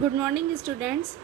Good morning students.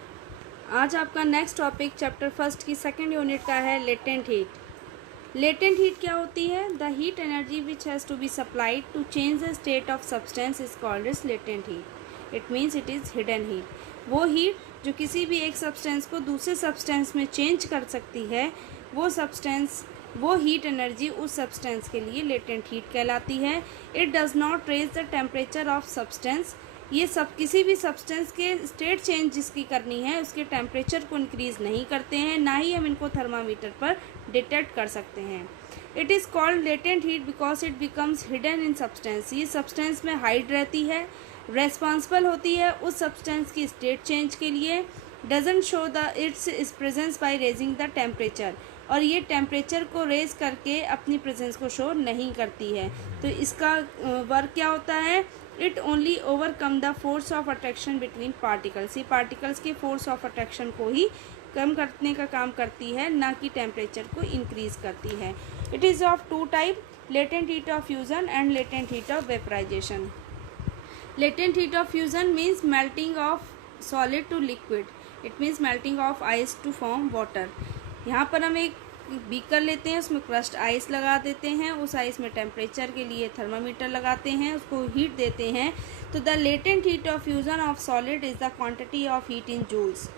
आज आपका next topic chapter first की सेकेंड यूनिट का है लेटेंट हीट। लेटेंट हीट क्या होती है? The heat energy which has to be supplied to change the state of substance is called is latent heat. It means it is hidden heat. वो heat जो किसी भी एक सब्सटेंस को दूसरे सब्सटेंस में चेंज कर सकती है, वो हीट एनर्जी उस सब्सटेंस के लिए लेटेंट हीट कहलाती है। It does not raise the temperature of substance. ये सब किसी भी सब्सटेंस के स्टेट चेंज जिसकी करनी है उसके टेम्परेचर को इंक्रीज नहीं करते हैं, ना ही हम इनको थर्मामीटर पर डिटेक्ट कर सकते हैं। It is called latent heat because it becomes hidden in substance. ये सब्सटेंस में हाइड रहती है, रेस्पॉन्सिबल होती है उस सब्सटेंस की स्टेट चेंज के लिए। Doesn't show the it's presents by raising the temperature, और ये टेम्परेचर को रेज करके अपनी प्रेजेंस को शो नहीं करती है। तो इसका वर्क क्या होता है? It only overcome the force of attraction between particles. ये पार्टिकल्स के फोर्स ऑफ अट्रैक्शन को ही कम करने का काम करती है, ना कि टेम्परेचर को इंक्रीज करती है। It is of two type, latent heat of fusion and latent heat of vaporisation. Latent heat of fusion means melting of solid to liquid. It means melting of ice to form water. यहाँ पर हम एक beaker लेते हैं, उसमें crust ice लगा देते हैं, उस आइस में टेम्परेचर के लिए थर्मामीटर लगाते हैं, उसको हीट देते हैं। तो the latent heat of fusion of solid is the quantity of heat in joules.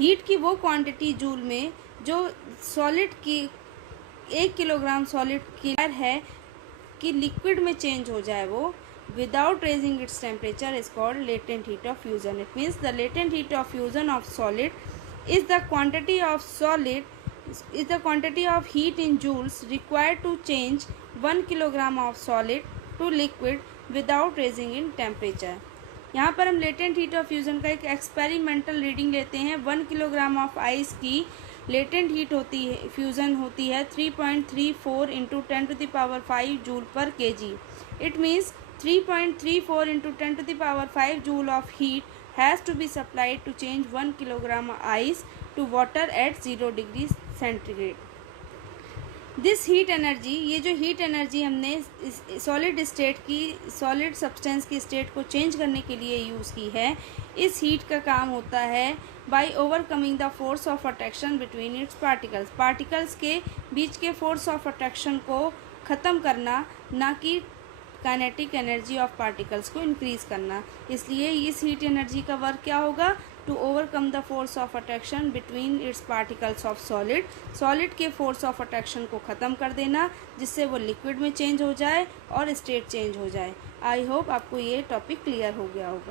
Heat की वो क्वांटिटी जूल में जो सॉलिड की 1 किलोग्राम सॉलिड की है कि लिक्विड में चेंज हो जाए वो without raising its temperature is called latent heat of fusion. It means the latent heat of fusion of solid is the quantity of heat in joules required to change 1 kilogram of solid to liquid without raising in temperature. यहाँ पर हम latent heat of fusion का एक experimental reading लेते हैं। 1 kilogram of ice की latent heat होती है, फ्यूज़न होती है 3.34 इंटू 10⁵ जूल पर kg. It means 3.34 into 10⁵ joule of heat has to be supplied to change 1 kilogram ice to water at 0 degrees centigrade. This heat energy, ये जो heat energy हमने solid state की, solid substance की state को change करने के लिए use की है, इस हीट का काम होता है by overcoming the force of attraction between its particles. Particles के बीच के फोर्स ऑफ अट्रैक्शन को ख़त्म करना, ना कि काइनेटिक एनर्जी ऑफ पार्टिकल्स को इंक्रीज करना। इसलिए इस हीट एनर्जी का वर्क क्या होगा? To overcome the force of attraction between its particles of solid. Solid के फोर्स ऑफ अट्रैक्शन को ख़त्म कर देना, जिससे वो लिक्विड में चेंज हो जाए और स्टेट चेंज हो जाए। आई होप आपको ये टॉपिक क्लियर हो गया होगा।